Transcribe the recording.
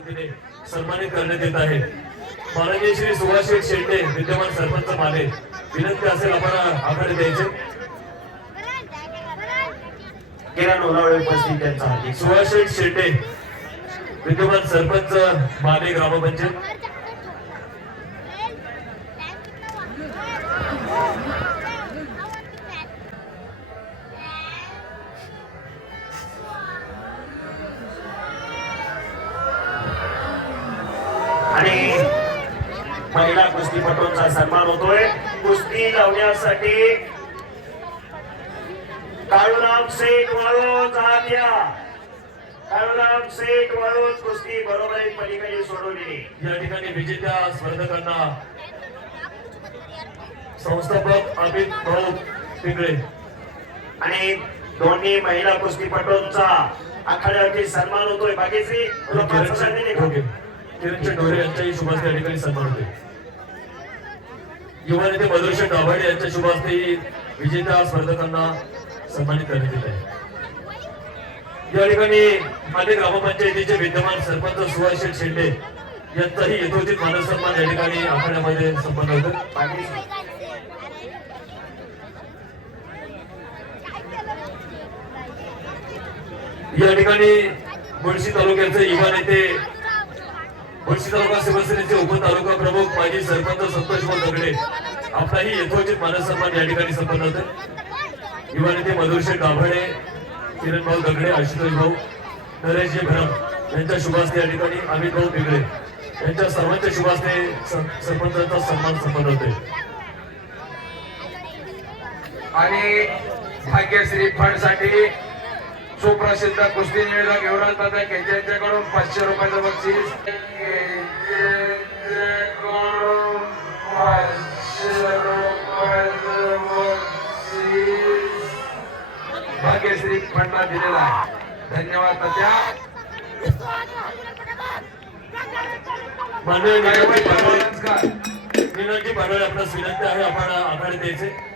वतीने सन्मानित करण्यात येत आहे. माननीय श्री सुभाषेठ शेंडे विद्यमान सरपंच माने विनंती असेल आपण आकडे द्यायचे. किरण उलावळे उपस्थित त्यांचा हार्दिक स्वागत. शेंडे विद्यमान सरपंच माने ग्रामपंचायत. आणि महिला कुस्तीपटूंचा सन्मान होतोय. कुस्ती लावण्यासाठी काळूराम शेठ वाळूज हात या. काळूराम शेठ वाळूज कुस्ती बरोबर पलीकडे सोडवली. या ठिकाणी विजेत्या स्पर्धकांना संस्थापक अमित भाऊ पिंगळे आणि दोन्ही महिला कुस्तीपटूंचा आखाड्यावरती सन्मान होतोय. बाकीची किरणचे ढोके यांच्याही शुभास्ते या ठिकाणी सन्मान होते. युवा नेते मधुरशे दाभाडे यांच्या शुभास्ते विजेत्या स्पर्धकांना सन्मानित करण्यात येत आहे. या ठिकाणी माने ग्रामपंचायतीचे विद्यमान सरपंच सुभाष शेंडे यांचाही यथोचित मानसन्मान या ठिकाणी आखाड्यामध्ये संपन्न होतो. या ठिकाणी मुळशी तालुक्याचे युवा नेते मुळशी तालुका शिवसेनेचे उपतालुका प्रमुख माजी सरपंच संतोष दगडे. आपलाही यथोचित मानसन्मान या ठिकाणी संपन्न होते. युवा नेते मधुरशे गाभडे किरण भाऊ दगडे आशुतोष भाऊ नरेशजी भरम यांच्या शुभास्ते या ठिकाणी अमित भाऊ बिगडे यांच्या सर्वांच्या शुभास्ते सरपंचांचा सन्मान संपन्न होते. आणि भाग्यश्री फंडसाठी सुप्रसिद्ध कुस्ती निवेदक युवराज दादा यांच्याकडून पाचशे रुपयाचं बक्षीस यांच्याकडून पाचशे रुपयाचं बक्षीस भाग्यश्री फंडला दिलेला आहे धन्यवाद नमस्कार निलमजी पाटोळे आपणास विनंती आहे आपण आघाडी द्यायचे